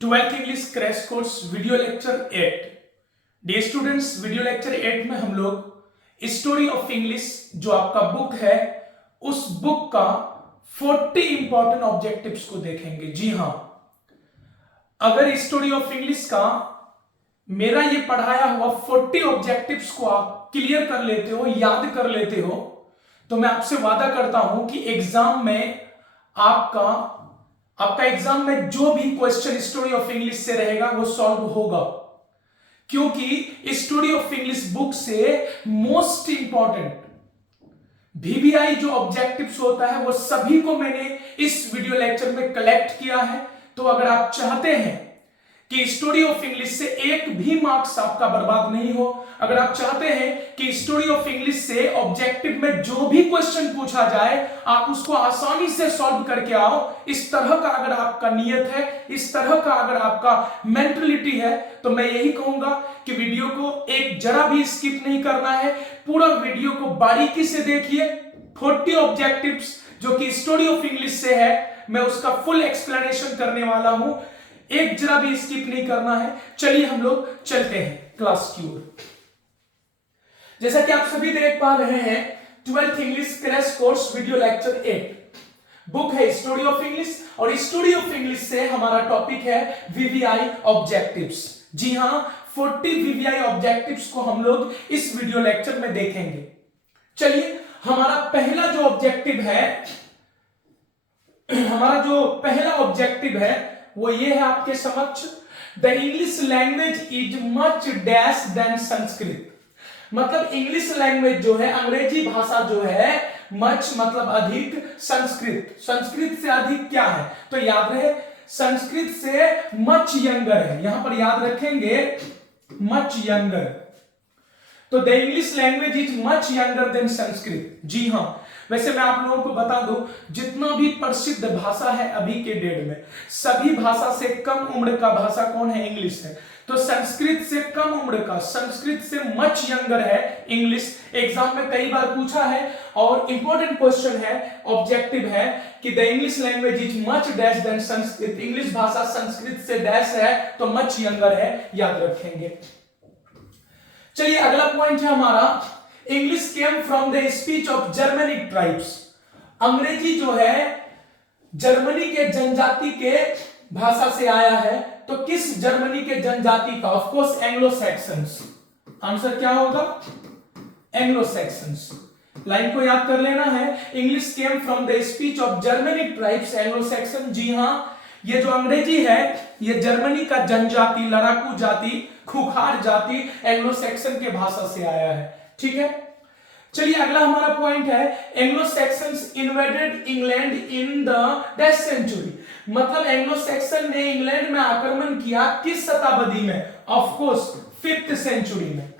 Twelfth English crash course video lecture 8। Dear students, video lecture 8 में हम लोग story of English जो आपका बुक है उस बुक का 40 इंपॉर्टेंट ऑब्जेक्टिव्स को देखेंगे। जी हां, अगर स्टोरी ऑफ इंग्लिश का मेरा ये पढ़ाया हुआ 40 ऑब्जेक्टिव्स को आप क्लियर कर लेते हो, याद कर लेते हो, तो मैं आपसे वादा करता हूं कि एग्जाम में आपका एग्जाम में जो भी क्वेश्चन स्टोरी ऑफ इंग्लिश से रहेगा वो सॉल्व होगा, क्योंकि स्टोरी ऑफ इंग्लिश बुक से मोस्ट इंपॉर्टेंट वीवीआई जो ऑब्जेक्टिव्स होता है वो सभी को मैंने इस वीडियो लेक्चर में कलेक्ट किया है। तो अगर आप चाहते हैं कि स्टोरी ऑफ इंग्लिश से एक भी मार्क्स आपका बर्बाद नहीं हो, अगर आप चाहते हैं कि स्टोरी ऑफ इंग्लिश से ऑब्जेक्टिव में जो भी क्वेश्चन पूछा जाए आप उसको आसानी से सॉल्व करके आओ, इस तरह का अगर आपका नियत है, इस तरह का अगर आपका मेंटलिटी है, तो मैं यही कहूंगा कि वीडियो को एक जरा भी स्किप नहीं करना है, पूरा वीडियो को बारीकी से देखिए। 40 ऑब्जेक्टिव्स जो कि स्टोरी ऑफ इंग्लिश से है, मैं उसका फुल एक्सप्लेनेशन करने वाला हूं, एक जरा भी स्किप नहीं करना है। चलिए हम लोग चलते हैं क्लास की ओर। जैसा कि आप सभी देख पा रहे हैं, 12th English crash course video lecture 8 book है स्टोरी ऑफ इंग्लिश, और स्टोरी ऑफ इंग्लिश से हमारा टॉपिक है वीवीआई ऑब्जेक्टिव्स। जी हां, 40 वीवीआई ऑब्जेक्टिव्स को हम लोग इस वीडियो लेक्चर में देखेंगे। चलिए, हमारा पहला जो ऑब्जेक्टिव है वो ये है आपके समक्ष, the English language is much dash than Sanskrit. मतलब इंग्लिश लैंग्वेज जो है, अंग्रेजी भाषा जो है, मच मतलब अधिक, संस्कृत से अधिक क्या है, तो याद रहे संस्कृत से मच यंगर है, यहां पर याद रखेंगे मच यंगर। तो the English language is much younger than Sanskrit. जी हां, वैसे मैं आप लोगों को बता दूं, जितना भी प्रसिद्ध भाषा है अभी के डेट में, सभी भाषा से कम उम्र का भाषा कौन है? इंग्लिश है। तो संस्कृत से कम उम्र का, संस्कृत से मच यंगर है इंग्लिश। एग्जाम में कई बार पूछा है और इंपॉर्टेंट क्वेश्चन है, ऑब्जेक्टिव है कि the English language is much dash than Sanskrit. English भाषा संस्कृत से डैश है तो मच यंगर है, याद रखेंगे। चलिए, अगला पॉइंट है हमारा, English came from the speech of Germanic tribes. अंग्रेजी जो है जर्मनी के जनजाति के भाषा से आया है। तो किस जर्मनी के जनजाति का? Of course Anglo Saxons. Answer क्या होगा? Anglo Saxons. लाइन को याद कर लेना है, English came from the speech of Germanic tribes Anglo Saxon. जी हां, ये जो अंग्रेजी है ये जर्मनी का जनजाति, लड़ाकू जाति, खुखार जाति एंग्लो सैक्सन के भाषा से आया है। ठीक है, चलिए अगला हमारा पॉइंट है, Anglo Saxons invaded England in the dash century. मतलब एंग्लो सैक्सन ने इंग्लैंड में आक्रमण किया किस शताब्दी में? ऑफ कोर्स 5th सेंचुरी में।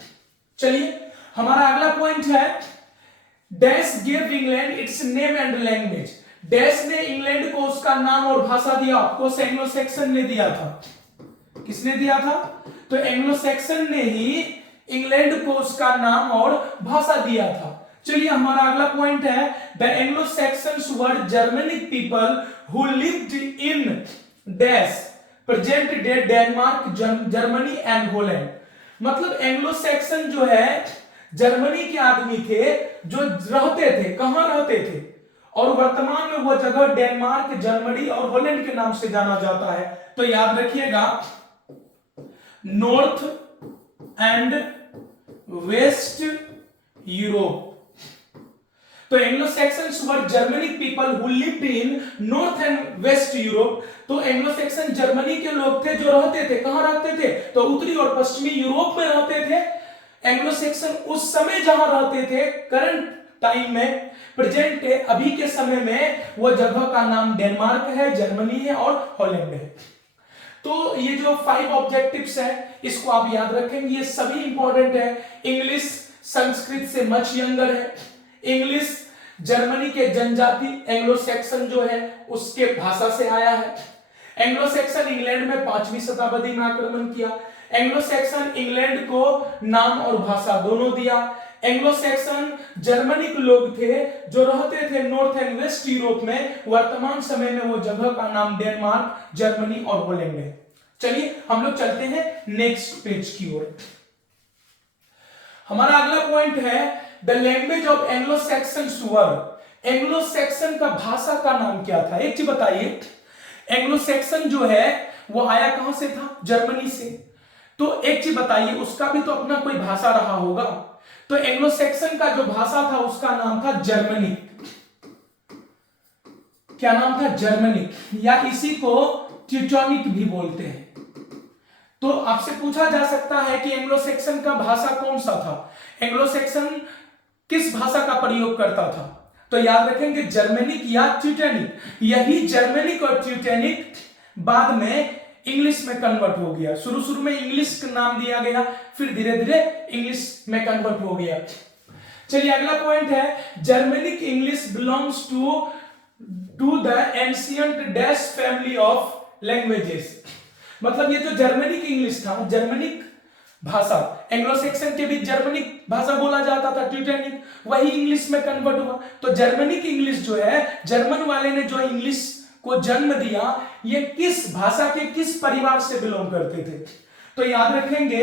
चलिए, हमारा अगला पॉइंट है, dash give England it's name and language. Dash ने इंग्लैंड को उसका नाम और भाषा दिया। ऑफ कोर्स एंग्लो सैक्सन ने दिया था। किसने दिया था? तो एंग्लो सैक्सन ने ही इंग्लैंड को उसका नाम और भाषा दिया था। चलिए, हमारा अगला पॉइंट है, the Anglo Saxons were Germanic people who lived in dash present day Denmark, Germany and Holland. मतलब एंग्लो सैक्सन जो है जर्मनी के आदमी थे जो रहते थे, कहां रहते थे, और वर्तमान में वो जगह डेनमार्क, जर्मनी और हॉलैंड के नाम से जाना जाता है। तो याद रखिएगा, नॉर्थ एंड वेस्ट यूरोप। तो Anglo Saxons were Germanic people who lived in north and west Europe. तो एंग्लो सैक्सन जर्मनी के लोग थे जो रहते थे, कहां रहते थे? तो उत्तरी और पश्चिमी यूरोप में रहते थे। एंग्लो सैक्सन उस समय जहां रहते थे, करंट टाइम में, प्रेजेंट अभी के समय में, वो जगह का नाम डेनमार्क है, जर्मनी है और हॉलैंड है। तो ये जो 5 ऑब्जेक्टिव्स है इसको आप याद रखेंगे, ये सभी इंपॉर्टेंट है। इंग्लिश संस्कृत से मच यंगर है, इंग्लिश जर्मनी के जनजाति एंग्लो सैक्सन जो है उसके भाषा से आया है, एंग्लो सैक्सन इंग्लैंड में 5वीं शताब्दी में आक्रमण किया, एंग्लो सैक्सन इंग्लैंड को नाम और भाषा दोनों दिया, एंग्लो सैक्सन जर्मनिक लोग थे जो रहते थे नॉर्थ एंड वेस्ट यूरोप में, वर्तमान समय में वो जगह का नाम डेनमार्क, जर्मनी और हॉलैंड है। चलिए हम लोग चलते हैं नेक्स्ट पेज की ओर। हमारा अगला पॉइंट है the language of Anglo Saxon word. Anglo Saxon का भाषा का नाम क्या था? एक चीज बताइए, एंग्लो सैक्सन जो है वो आया कहां से था? जर्मनी से। तो एक चीज बताइए, उसका भी तो अपना कोई भाषा रहा होगा। तो एंग्लो सैक्सन का जो भाषा था उसका नाम था जर्मनिक। क्या नाम था? जर्मनिक, या इसी को टिटोनिक भी बोलते हैं। तो आपसे पूछा जा सकता है कि एंग्लो सैक्सन का भाषा कौन सा था? एंग्लो सैक्सन किस भाषा का प्रयोग करता था? तो याद रखेंगे जर्मनिक या टिटोनिक। यही जर्मनिक और टिटोनिक बाद में इंग्लिश में कन्वर्ट हो गया। शुरू में इंग्लिश का नाम दिया गया, फिर धीरे धीरे इंग्लिश में कन्वर्ट हो गया। चलिए अगला पॉइंट है Germanic English belongs to the ancient dash family of languages. मतलब ये जो जर्मनिक इंग्लिश था, जर्मनिक भाषा, एंग्लो सैक्सन के भी जर्मनिक भाषा बोला जाता था, टिटोनिक, वही इंग्लिश में कन्वर्ट हुआ। तो जर्मनिक इंग्लिश जो है, जर्मन वाले ने जो इंग्लिश को जन्म दिया, ये किस भाषा के किस परिवार से बिलोंग करते थे? तो याद रखेंगे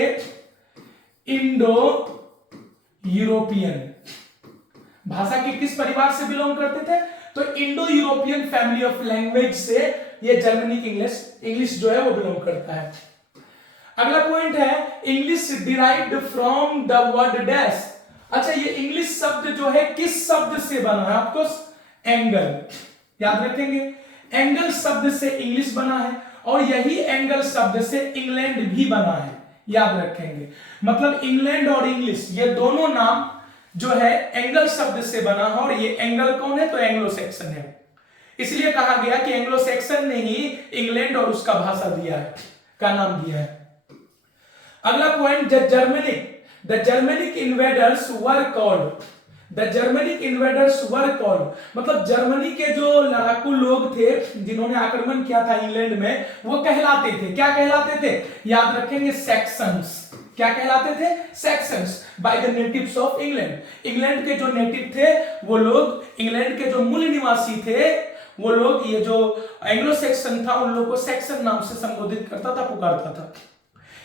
इंडो यूरोपियन भाषा के किस परिवार से बिलोंग करते थे? तो Indo European family of language से ये जर्मनिक इंग्लिश जो है वो बिलोंग करता है। अगला पॉइंट है English derived from the word dash. अच्छा, ये इंग्लिश शब्द जो है किस शब्द से बना है? आपको एंगल याद रखेंगे, एंगल शब्द से इंग्लिश बना है, और यही एंगल शब्द से इंग्लैंड भी बना है, याद रखेंगे। मतलब इंग्लैंड और इंग्लिश ये दोनों नाम जो है एंगल शब्द से बना है, और ये एंगल कौन है? तो एंग्लो सैक्सन है। इसलिए कहा गया कि एंग्लो सैक्सन ने ही इंग्लैंड और उसका भाषा दिया है, का नाम दिया है। अगला point the Germanic invaders were called. The Germanic invaders were called मतलब जर्मनी के जो लड़ाकू लोग थे जिन्होंने आक्रमण किया था इंग्लैंड में, वो कहलाते थे, क्या कहलाते थे? याद रखेंगे सैक्सन्स। क्या कहलाते थे? Saxons by the natives of England. England के जो नेटिव थे वो लोग, इंग्लैंड के जो मूल निवासी थे वो लोग, ये जो एंग्लो सैक्सन था उन लोगों को सैक्सन नाम से संबोधित करता था, पुकारता था।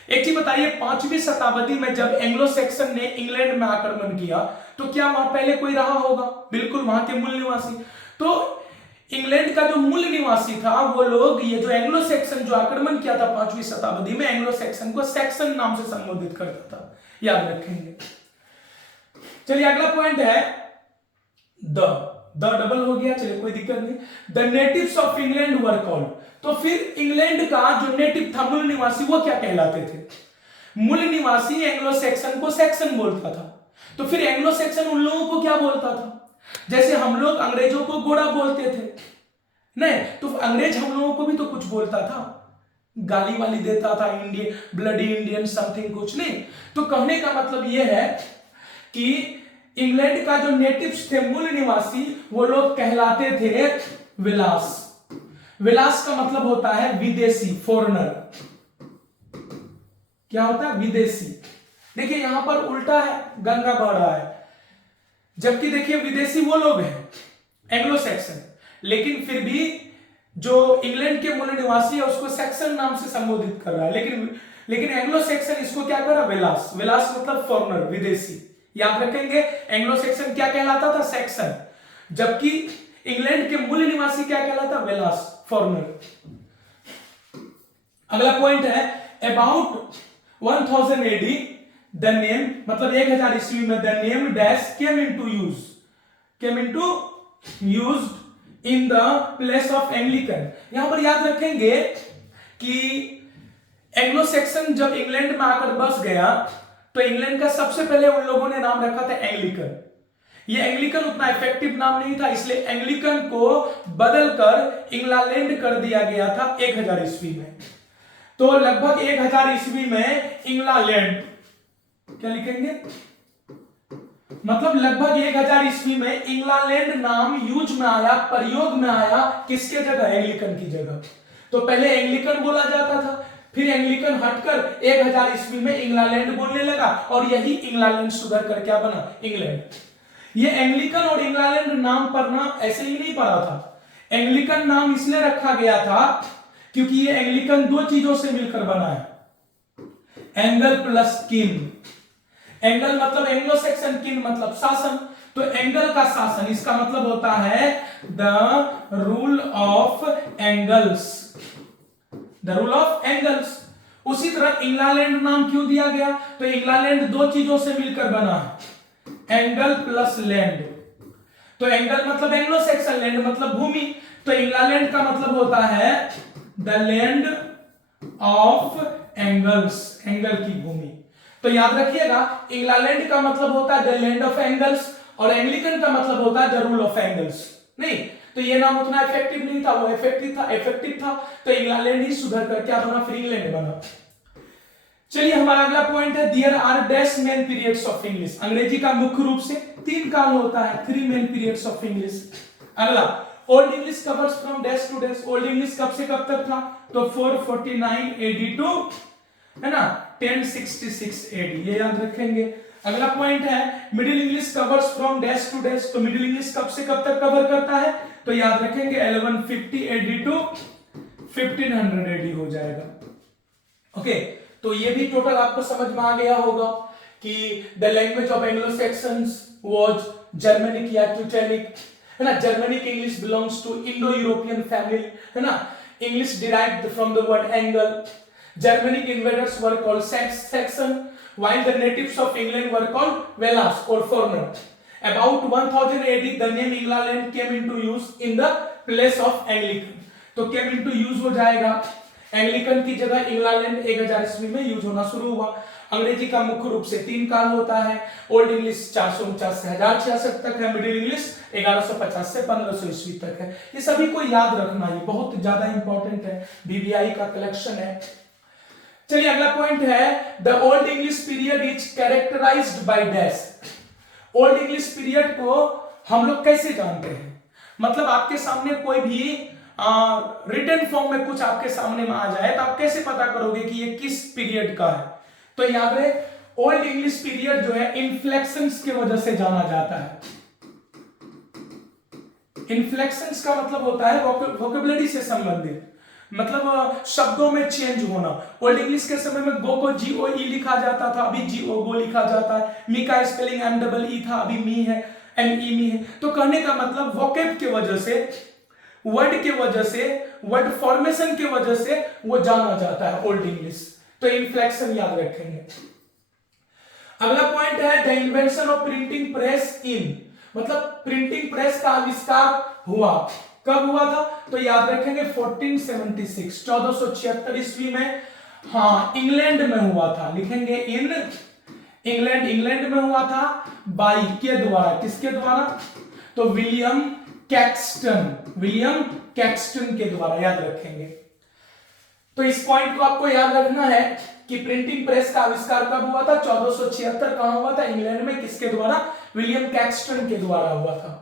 एक चीज बताइए, 5वीं शताब्दी में जब एंग्लो सैक्सन ने इंग्लैंड में आक्रमण किया तो क्या वहां पहले कोई रहा होगा? बिल्कुल, वहां के मूल निवासी। तो इंग्लैंड का जो मूल निवासी था वो लोग, ये जो एंग्लो सैक्सन जो आक्रमण किया था 5वीं शताब्दी में, एंग्लो सैक्सन को सैक्सन नाम से संबोधित करता था, याद रखेंगे। चलिए अगला पॉइंट है द डबल हो गया, चलिए कोई दिक्कत नहीं। The natives of England were called. तो फिर इंग्लैंड का जो नेटिव था, मूल निवासी, वो क्या कहलाते थे? मूल निवासी एंग्लो सैक्सन को सैक्सन बोलता था, तो फिर एंग्लो सैक्सन उन लोगों को क्या बोलता था? जैसे हम लोग अंग्रेजों को गोरा बोलते थे, नहीं तो अंग्रेज हम लोगों को भी तो कुछ बोलता था, गाली वाली देता था, इंडियन, ब्लडी इंडियन समथिंग, कुछ नहीं। तो कहने का मतलब यह है कि इंग्लैंड का जो नेटिव्स थे, मूल निवासी, वो लोग कहलाते थे विलास। विलास का मतलब होता है विदेशी, फॉरेनर। क्या होता है? विदेशी। देखिए यहां पर उल्टा है, गंगा बह रहा है, जबकि देखिए विदेशी वो लोग हैं एंग्लो सैक्सन, लेकिन फिर भी जो इंग्लैंड के मूल निवासी है उसको सैक्सन नाम से संबोधित कर रहा है, लेकिन एंग्लो सैक्सन इसको क्या कर रहा है? विलास। विलास मतलब फॉरेनर, विदेशी। याद रखेंगे एंग्लो सैक्सन क्या कहलाता था? सैक्सन। जबकि इंग्लैंड के मूल निवासी क्या कहलाता? विलास, फॉरेनर। अगला पॉइंट है अबाउट 1000 AD द नेम, मतलब 1000 ईस्वी में, the name dash came into use in the place of Anglican. यहां पर याद रखेंगे कि एंग्लो सैक्सन जब इंग्लैंड में आकर बस गया तो इंग्लैंड का सबसे पहले उन लोगों ने नाम रखा था एंग्लिकन। ये एंग्लिकन उतना इफेक्टिव नाम नहीं था, इसलिए एंग्लिकन को बदलकर इंग्लैंड कर दिया गया था 1000 ईस्वी में। तो लगभग 1000 ईस्वी में इंग्लैंड, क्या लिखेंगे? मतलब लगभग 1000 ईस्वी में इंग्लैंड नाम यूज में आया, प्रयोग में आया, किसके जगह? एंग्लिकन की जगह। तो पहले एंग्लिकन बोला जाता था, फिर एंग्लिकन हटकर 1000 ईस्वी में इंग्लैंड बोलने लगा, और यही इंग्लैंड सुधर कर क्या बना? इंग्लैंड। ये एंग्लिकन और इंग्लैंड नाम पढ़ना ऐसे ही नहीं पड़ा था। एंग्लिकन नाम इसलिए रखा गया था क्योंकि ये एंग्लिकन दो चीजों से मिलकर बना है, एंगल प्लस किन। एंगल मतलब एंग्लो सेक्शन, किन मतलब शासन। तो एंगल का शासन, इसका मतलब होता है the rule of angles, the rule of angles. उसी तरह इंग्लैंड नाम क्यों दिया गया? तो इंग्लैंड दो चीजों से मिलकर बना है, एंगल प्लस लैंड। तो एंगल मतलब एंग्लो सेक्शन, लैंड मतलब भूमि। तो इंग्लैंड का मतलब होता है the land of angles, angle की भूमि। तो याद रखिएगा, इंग्लैंड का मतलब होता है द लैंड ऑफ एंगल्स और एंग्लिकन का मतलब होता है द रूल ऑफ एंगल्स। नहीं तो ये नाम उतना इफेक्टिव नहीं था, वो इफेक्टिव था। तो इंग्लैंड ही सुधर कर क्या बना, फिर इंग्लैंड बना। चलिए हमारा अगला पॉइंट है, there are dash main periods of English. अंग्रेजी का मुख्य रूप से 3 काल होता है, 3 मेन पीरियड्स ऑफ इंग्लिश। अगला, old English covers from dash to dash. Old English कब से कब तक था? तो 449 एडी टू, है ना, 1066 एडी, ये याद रखेंगे। अगला पॉइंट है, middle English covers from dash to dash. तो मिडिल इंग्लिश कब से कब तक कवर करता है? तो याद रखेंगे 1150 एडी टू 1500 एडी हो जाएगा। ओके, तो ये भी टोटल आपको समझ में आ गया होगा कि the language of Anglo Saxons was Germanic या ट्यूटेनिक, है ना। Germanic English belongs to Indo European family, है ना। English derived from the word Angle. Germanic invaders were called Saxon, while the natives of England were called Velas or foreigner. About 1000 AD, the name England came into use in the place of Anglican. तो came into use हो जाएगा, Anglican की जगह England 1000 ईस्वी में use होना शुरू हुआ। अंग्रेजी का मुख्य रूप से 3 काल होता है, ओल्ड इंग्लिश 449 से 1066 तक है, मिडिल इंग्लिश 1150 से 1500 ईस्वी तक है। ये सभी को याद रखना, ये बहुत ज्यादा इंपॉर्टेंट है, बीबीआई का कलेक्शन है। चलिए अगला पॉइंट है, the old English period is characterised by dash. Old English period को हम लोग कैसे जानते हैं? मतलब आपके सामने कोई भी रिटन फॉर्म में कुछ आपके सामने में आ जाए तो आप कैसे पता करोगे कि ये किस पीरियड का है? तो याद रहे, ओल्ड इंग्लिश पीरियड जो है इन्फ्लेक्शंस की वजह से जाना जाता है। इन्फ्लेक्शंस का मतलब होता है वोकैबुलरी से संबंधित, मतलब शब्दों में चेंज होना। ओल्ड इंग्लिश के समय में गो को GOE लिखा जाता था, अभी GO लिखा जाता है। मी का स्पेलिंग MEE था, अभी मी है, ME मी है। तो कहने का मतलब वोकैब के वजह से, वर्ड के वजह से, वर्ड फॉर्मेशन के वजह से वो जाना जाता है ओल्ड इंग्लिश। तो इन्फ्लेक्शन याद रखेंगे। अगला पॉइंट है, the invention of printing press in, मतलब प्रिंटिंग प्रेस का आविष्कार हुआ, कब हुआ था? तो याद रखेंगे 1476, 1476 ईस्वी में, हाँ, इंग्लैंड में हुआ था। लिखेंगे इन इंग्लैंड, इंग्लैंड में हुआ था, बाई के द्वारा, किसके द्वारा? तो विलियम कैक्सटन, विलियम कैक्सटन के द्वारा, याद रखेंगे। तो इस पॉइंट को आपको याद रखना है कि प्रिंटिंग प्रेस का आविष्कार कब हुआ था? 1476। कहां हुआ था? इंग्लैंड में। किसके द्वारा? विलियम कैक्सटन के द्वारा हुआ था।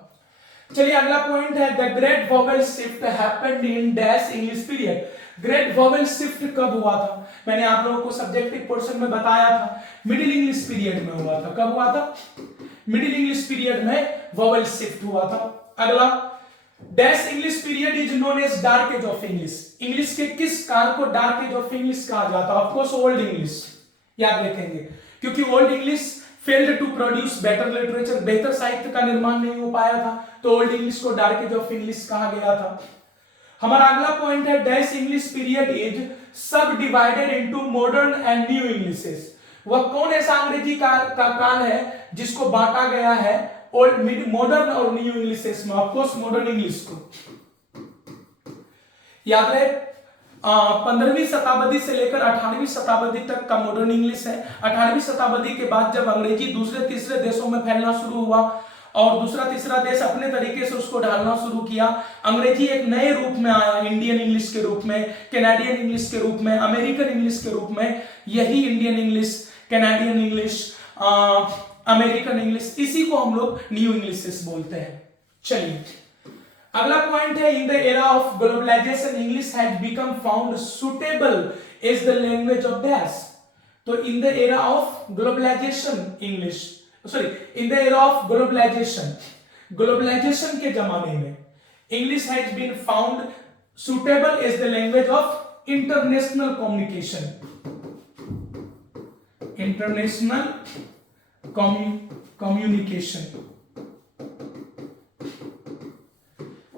चलिए अगला पॉइंट है, the great vowel shift happened in dash English period. Great vowel shift कब हुआ था? मैंने आप लोगों को सब्जेक्टिव पोर्शन में बताया था, मिडिल इंग्लिश पीरियड में हुआ था। कब हुआ था? मिडिल इंग्लिश पीरियड में वोवेल शिफ्ट हुआ था। अगला, dash English period is known as dark age of English. English के किस काल को डार्क एज ऑफ इंग्लिश कहा जाता है? ऑफ कोर्स ओल्ड इंग्लिश, याद रखेंगे, क्योंकि old English failed to produce better literature, बेहतर साहित्य का निर्माण नहीं हो पाया था, तो ओल्ड इंग्लिश को डार्क एज ऑफ इंग्लिश कहा गया था। हमारा अगला पॉइंट है, dash English period is subdivided into modern and new Englishes. वह कौन ऐसा अंग्रेजी का काल है जिसको बांटा गया है ओल्ड, मॉडर्न और न्यू इंग्लिशेस में? ऑफ कोर्स मॉडर्न इंग्लिश को। याद रहे, 15वीं शताब्दी से लेकर 18वीं शताब्दी तक का मॉडर्न इंग्लिश है। 18वीं शताब्दी के बाद जब अंग्रेजी दूसरे तीसरे देशों में फैलना शुरू हुआ और दूसरा तीसरा देश अपने तरीके से उसको ढालना शुरू किया, अंग्रेजी एक नए रूप में आया, इंडियन इंग्लिश के रूप में, कैनेडियन इंग्लिश के रूप में, अमेरिकन इंग्लिश के रूप में। यही Indian English, Canadian English, American English, इसी को हम लोग न्यू इंग्लिश बोलते हैं। चलिए अगला पॉइंट है, in the era of globalization English has become found suitable as the language of dash. तो in the era of globalization English, sorry, in the era of globalization, globalization के जमाने में English has been found suitable as the language of international communication, international communication।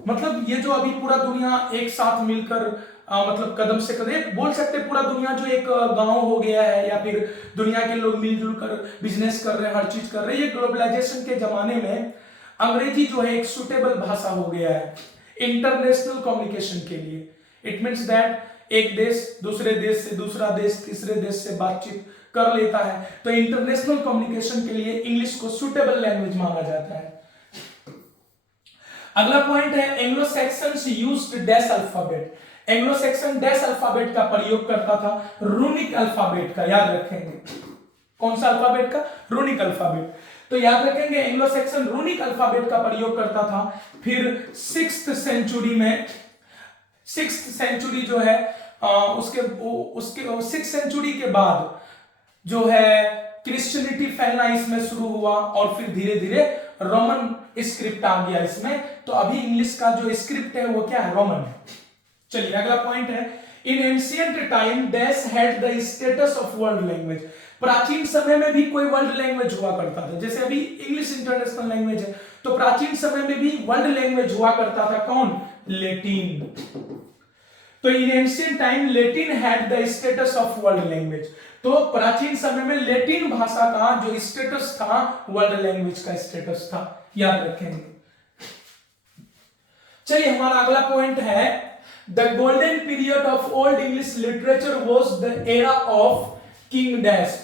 मतलब ये जो अभी पूरा दुनिया एक साथ मिलकर मतलब कदम से कदम बोल सकते पूरा दुनिया जो एक गांव हो गया है, या फिर दुनिया के लोग मिलजुल कर बिजनेस कर रहे हैं, हर चीज कर रहे हैं। ये ग्लोबलाइजेशन के जमाने में अंग्रेजी जो है एक सुटेबल भाषा हो गया है इंटरनेशनल कम्युनिकेशन के लिए। इट मीन्स दैट एक देश दूसरे देश से, दूसरा देश तीसरे देश से बातचीत कर लेता है, तो इंटरनेशनल कम्युनिकेशन के लिए इंग्लिश को सुटेबल लैंग्वेज माना जाता है। अगला पॉइंट है Anglo Saxons used dash alphabet. Anglo Saxon dash alphabet का प्रयोग करता था, रूनिक अल्फाबेट का, याद रखेंगे। कौन सा अल्फाबेट का? Runic alphabet. तो याद रखेंगे एंग्लो सैक्सन रूनिक अल्फाबेट का प्रयोग करता था। फिर 6th सेंचुरी में, 6th सेंचुरी जो है उसके 6th सेंचुरी के बाद जो है क्रिश्चियनिटी फैलना इसमें शुरू हुआ, और फिर धीरे धीरे रोमन स्क्रिप्ट आ गया इसमें। तो अभी इंग्लिश का जो स्क्रिप्ट है वो क्या है? रोमन है। चलिए अगला पॉइंट है इन ancient time dash had the status of world language. प्राचीन समय में भी कोई वर्ल्ड लैंग्वेज हुआ करता था, जैसे अभी इंग्लिश इंटरनेशनल लैंग्वेज है, तो प्राचीन समय में भी वर्ल्ड लैंग्वेज हुआ करता था। कौन? लैटिन। तो इन ancient time Latin had the status of world language. तो प्राचीन समय में लैटिन भाषा का जो स्टेटस था वर्ल्ड लैंग्वेज का स्टेटस था, याद रखेंगे। चलिए हमारा अगला पॉइंट है the golden period of old English literature was the era of king dash.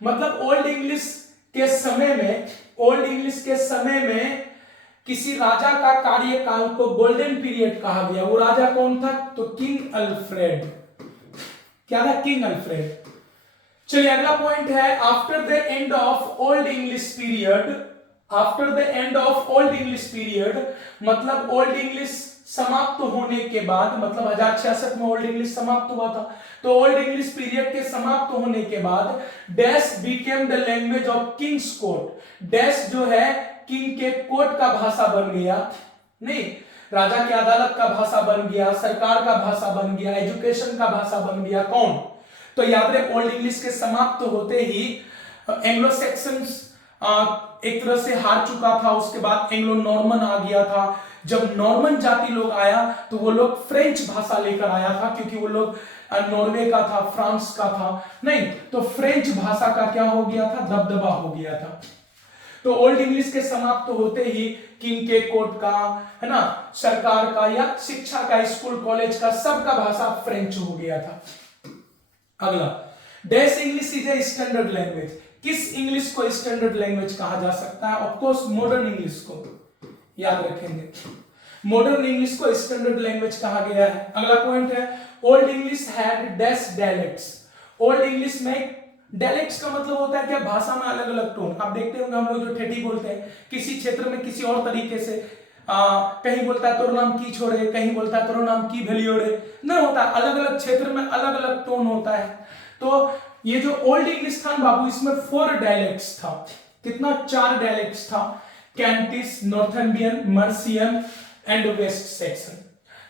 मतलब ओल्ड इंग्लिश के समय में किसी राजा का कार्यकाल को गोल्डन पीरियड कहा गया। वो राजा कौन था? तो किंग अल्फ्रेड। क्या था? King Alfred. चलिए अगला पॉइंट है after the end of old English period. After the end of old English period मतलब ओल्ड इंग्लिश समाप्त होने के बाद, मतलब 1066 में ओल्ड इंग्लिश समाप्त हुआ था, तो ओल्ड इंग्लिश पीरियड के समाप्त होने के बाद dash became the language of Kings court. Dash जो है किंग के कोर्ट का भाषा बन गया, नहीं, राजा के अदालत का भाषा बन गया, सरकार का भाषा बन गया, एजुकेशन का भाषा बन गया। कौन? तो याद रहे ओल्ड इंग्लिश के समाप्त होते ही एंग्लो सैक्सन्स एक तरह से हार चुका था, उसके बाद एंग्लो नॉर्मन आ गया था। जब नॉर्मन जाति लोग आया तो वो लोग फ्रेंच भाषा लेकर आया था, क्योंकि वो लोग नॉर्वे का था, फ्रांस का था, नहीं, तो फ्रेंच भाषा का क्या हो गया था? दबदबा हो गया था। तो ओल्ड इंग्लिश के समाप्त होते ही किंग के कोर्ट का, है ना, सरकार का या शिक्षा का, स्कूल कॉलेज का, सबका भाषा फ्रेंच हो गया था। अगला dash English is a standard language. किस इंग्लिश को स्टैंडर्ड लैंग्वेज कहा जा सकता है? ऑफ कोर्स मॉडर्न इंग्लिश को, याद रखेंगे। मॉडर्न इंग्लिश को स्टैंडर्ड लैंग्वेज कहा गया है। अगला पॉइंट है old English had dash dialects. Old English में डायलेक्ट्स का मतलब होता है क्या? भाषा में अलग अलग टोन। आप देखते होंगे हम लोग जो ठेठी बोलते हैं, किसी क्षेत्र में किसी और तरीके से, कहीं बोलता है तोरो नाम की छोड़े, कहीं बोलता है तोरो नाम की भेलियोड़े, नहीं होता, अलग अलग क्षेत्र में अलग अलग टोन होता है। तो ये जो ओल्ड इंग्लिश था बाबू, इसमें 4 डायलेक्ट्स था। कितना? 4 डायलेक्ट्स था। कैंटिस, नॉर्थम्बियन, मर्सियन एंड वेस्ट सेक्सन।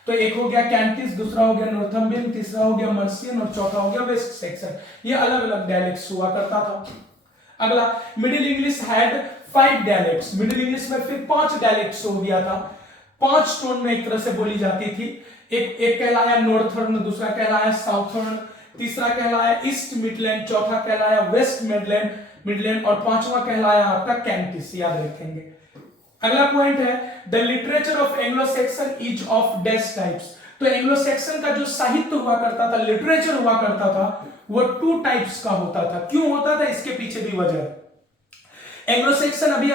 तो एक हो गया कैंटिस, दूसरा हो गया नॉर्थम्बियन, तीसरा हो गया मर्सियन और चौथा हो गया वेस्ट सेक्सन। ये अलग अलग डायलेक्ट्स हुआ करता था। अगला middle English had 5 dialects. Middle English में फिर 5 डायलेक्ट्स हो गया था। 5 टोन में एक तरह से बोली जाती थी। एक कहलाया नॉर्थर्न, दूसरा कहलाया साउथर्न, तीसरा कहलाया ईस्ट मिडलैंड, चौथा कहलाया वेस्ट मिडलैंड और पांचवा कहलाया आपका कैंटिस, याद रखेंगे। अगला पॉइंट है the literature of Anglo Saxon is of dash types. तो एंग्लो सैक्सन का जो साहित्य हुआ करता था, लिटरेचर हुआ करता था, वो 2 टाइप्स का होता था। क्यों होता था? इसके पीछे भी वजह। एंग्लो सैक्सन अभी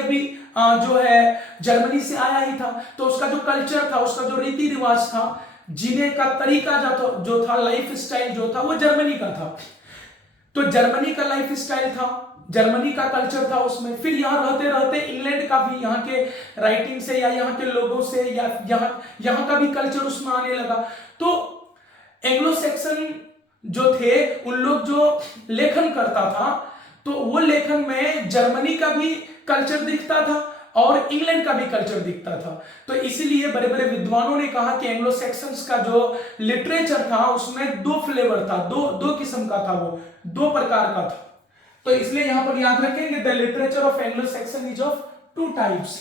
अभी जो है जर्मनी से आया ही था, तो उसका जो कल्चर था, उसका जो रीति रिवाज था, जीने का तरीका जो था, लाइफ स्टाइल जो था, वो जर्मनी का था। तो जर्मनी का लाइफ स्टाइल था, जर्मनी का कल्चर था उसमें। फिर यहाँ रहते रहते इंग्लैंड का भी, यहाँ के राइटिंग से या यहाँ के लोगों से या यहाँ का भी कल्चर उसमें आने लगा। तो एंग्लो सैक्सन जो थे, उन लोग जो लेखन करता था, तो वो लेखन में जर्मनी का भी कल्चर दिखता था और इंग्लैंड का भी कल्चर दिखता था। तो इसीलिए बड़े बड़े विद्वानों ने कहा कि एंग्लो सेक्सन्स का जो लिटरेचर था उसमें दो फ्लेवर था, दो किस्म का था, वो दो प्रकार का था। तो इसलिए यहां पर याद रखेंगे the literature of Anglo section is of two types.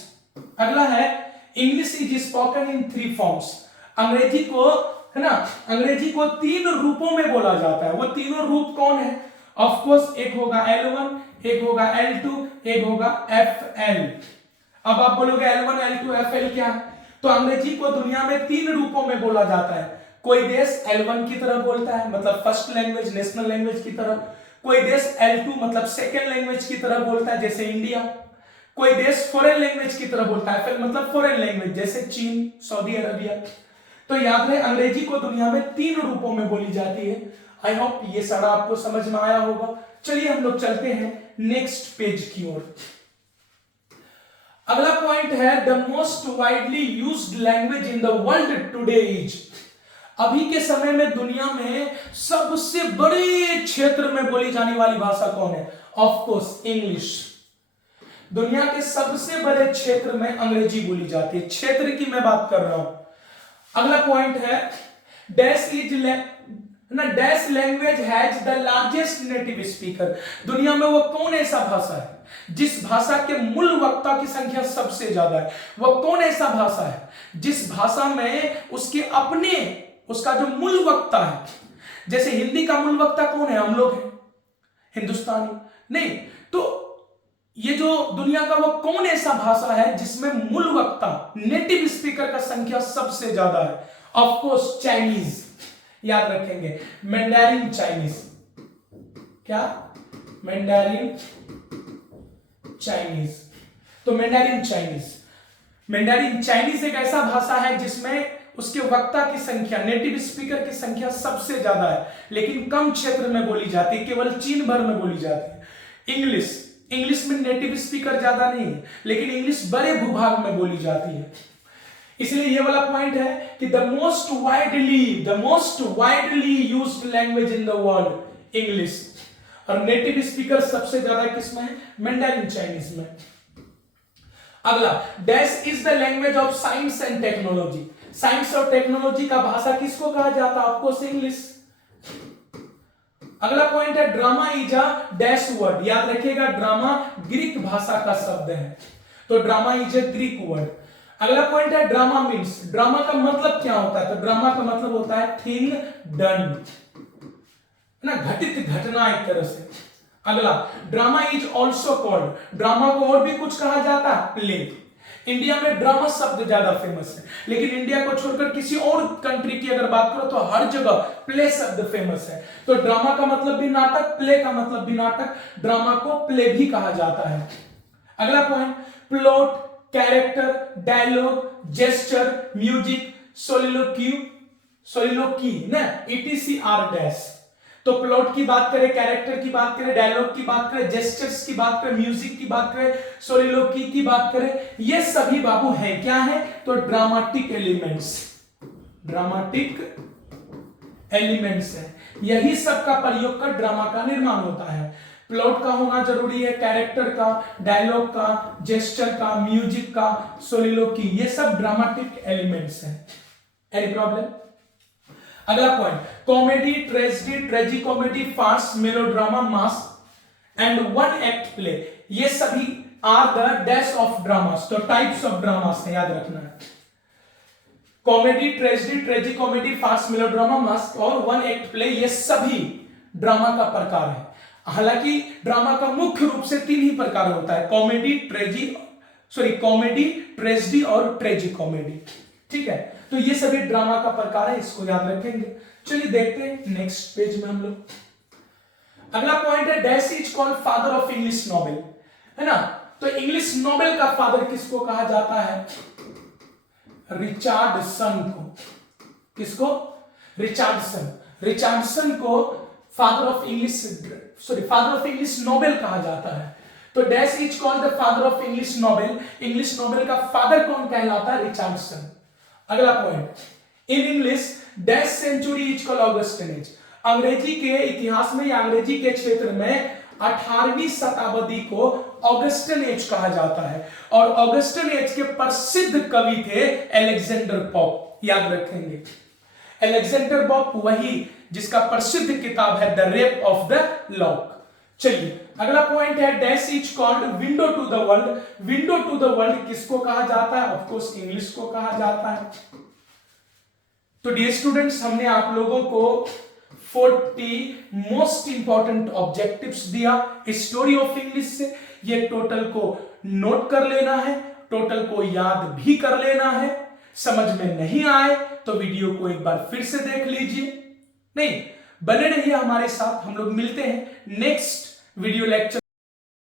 अगला है English is spoken in three forms. अंग्रेजी को, है ना, अंग्रेजी को तीन रूपों में बोला जाता है। वो तीनों रूप कौन है? ऑफ कोर्स एक होगा L1, एक होगा L2, एक होगा FL। अब आप बोलोगे L1, L2, FL क्या है? तो अंग्रेजी को दुनिया में तीन रूपों में बोला जाता है। कोई देश L1 की तरह बोलता है, मतलब फर्स्ट लैंग्वेज, नेशनल लैंग्वेज की तरह। कोई देश L2 मतलब सेकेंड लैंग्वेज की तरह बोलता है, जैसे इंडिया। कोई देश फॉरेन लैंग्वेज की तरह बोलता है, FL मतलब फॉरेन लैंग्वेज, जैसे चीन, सऊदी अरबिया। तो याद रहे अंग्रेजी को दुनिया में तीन रूपों में बोली जाती है। आई होप ये सारा आपको समझ में आया होगा। चलिए हम लोग चलते हैं नेक्स्ट पेज की ओर। अगला पॉइंट है the most widely used language in the world today is. अभी के समय में दुनिया में सबसे बड़े क्षेत्र में बोली जाने वाली भाषा कौन है? Of course English. दुनिया के सबसे बड़े क्षेत्र में अंग्रेजी बोली जाती है, क्षेत्र की मैं बात कर रहा हूं। अगला पॉइंट है dash language has the largest native speaker. दुनिया में वो कौन ऐसा भाषा है जिस भाषा के मूल वक्ता की संख्या सबसे ज्यादा है? वो कौन ऐसा भाषा है जिस भाषा में उसका जो मूल वक्ता है, जैसे हिंदी का मूल वक्ता कौन है? हम लोग हैं, हिंदुस्तानी नहीं। तो ये जो दुनिया का वो कौन ऐसा भाषा है जिसमें मूल वक्ता, नेटिव स्पीकर का संख्या सबसे ज्यादा है? Of course Chinese. याद रखेंगे मैंडारिन चाइनीज। क्या? Mandarin Chinese. तो मैंडारिन चाइनीज एक ऐसा भाषा है जिसमें उसके वक्ता की संख्या, नेटिव स्पीकर की संख्या सबसे ज्यादा है, लेकिन कम क्षेत्र में बोली जाती है, केवल चीन भर में बोली जाती है। इंग्लिश में नेटिव स्पीकर ज्यादा नहीं है, लेकिन इंग्लिश बड़े भूभाग में बोली जाती है। इसलिए ये वाला पॉइंट है कि the most widely used language in the world English, और नेटिव स्पीकर सबसे ज्यादा किसमें है? मैंडारिन चाइनीज में। अगला dash is the language of science and technology. Science और टेक्नोलॉजी का भाषा किसको कहा जाता है? Of course English. अगला पॉइंट है drama is a dash word. याद रखिएगा ड्रामा ग्रीक भाषा का शब्द है, तो drama is a Greek word. अगला पॉइंट है ड्रामा मीन्स। ड्रामा का मतलब क्या होता है? तो ड्रामा का मतलब होता है थिंग डन, ना, घटित घटना एक तरह से। अगला drama is also called. Drama को और भी कुछ कहा जाता है? प्ले। इंडिया में ड्रामा शब्द ज्यादा फेमस है, लेकिन इंडिया को छोड़कर किसी और कंट्री की अगर बात करो तो हर जगह प्ले शब्द फेमस है। तो ड्रामा का मतलब भी नाटक, प्ले का मतलब भी नाटक, ड्रामा को प्ले भी कहा जाता है। अगला point plot, character, dialogue, gesture, music, soliloquy ना, ETCR डैश। तो प्लॉट की बात करें, कैरेक्टर की बात करें, डायलॉग की बात करें, जेस्चर्स की बात करें, म्यूजिक की बात करें, सोलिलोक्वी की बात करें, ये सभी बाबू है क्या है? तो ड्रामेटिक एलिमेंट्स है। यही सब का प्रयोग कर ड्रामा का निर्माण होता है। प्लॉट का होना जरूरी है, कैरेक्टर का, डायलॉग का, जेस्चर का, म्यूजिक का, सोलिलोक्वी, ये सब ड्रामेटिक एलिमेंट्स हैं। Any problem? अगला point comedy, tragedy, tragicomedy, farce, melodrama, masque and one act play, ये सभी are the dash of dramas. तो टाइप्स ऑफ ड्रामास है, याद रखना है। Comedy, tragedy, tragicomedy, farce, melodrama, masque और वन एक्ट प्ले, ये सभी ड्रामा का प्रकार है। हालांकि ड्रामा का मुख्य रूप से तीन ही प्रकार होता है, कॉमेडी, ट्रेजेडी और ट्रेजिकॉमेडी। ठीक है, तो ये सभी ड्रामा का प्रकार है, इसको याद रखेंगे। चलिए देखते हैं नेक्स्ट पेज में हम लोग। अगला पॉइंट है dash is called father of English novel, है ना। तो इंग्लिश नॉवेल का फादर किसको कहा जाता है? रिचर्डसन को। किसको? रिचर्डसन को फादर ऑफ इंग्लिश नॉवेल कहा जाता है। तो dash is called the father of English novel. English novel का फादर कौन कहलाता है? रिचर्डसन। अगला point in English dash century is called Augustan age. अंग्रेजी के इतिहास में या अंग्रेजी के क्षेत्र में 18वीं शताब्दी को ऑगस्टन एज कहा जाता है। और ऑगस्टन एज के प्रसिद्ध कवि थे अलेक्जेंडर पोप, याद रखेंगे। अलेक्जेंडर पोप वही जिसका प्रसिद्ध किताब है the rape of the lock. चलिए अगला पॉइंट है dash is called window to the world. Window to the world किसको कहा जाता है? ऑफ कोर्स इंग्लिश को कहा जाता है। तो डियर स्टूडेंट्स, हमने आप लोगों को 40 मोस्ट इंपॉर्टेंट ऑब्जेक्टिव्स दिया स्टोरी ऑफ इंग्लिश से। ये टोटल को नोट कर लेना है, टोटल को याद भी कर लेना है। समझ में नहीं आए तो वीडियो को एक बार फिर से देख लीजिए। नहीं, बने रहिए हमारे साथ। हम लोग मिलते हैं नेक्स्ट वीडियो लेक्चर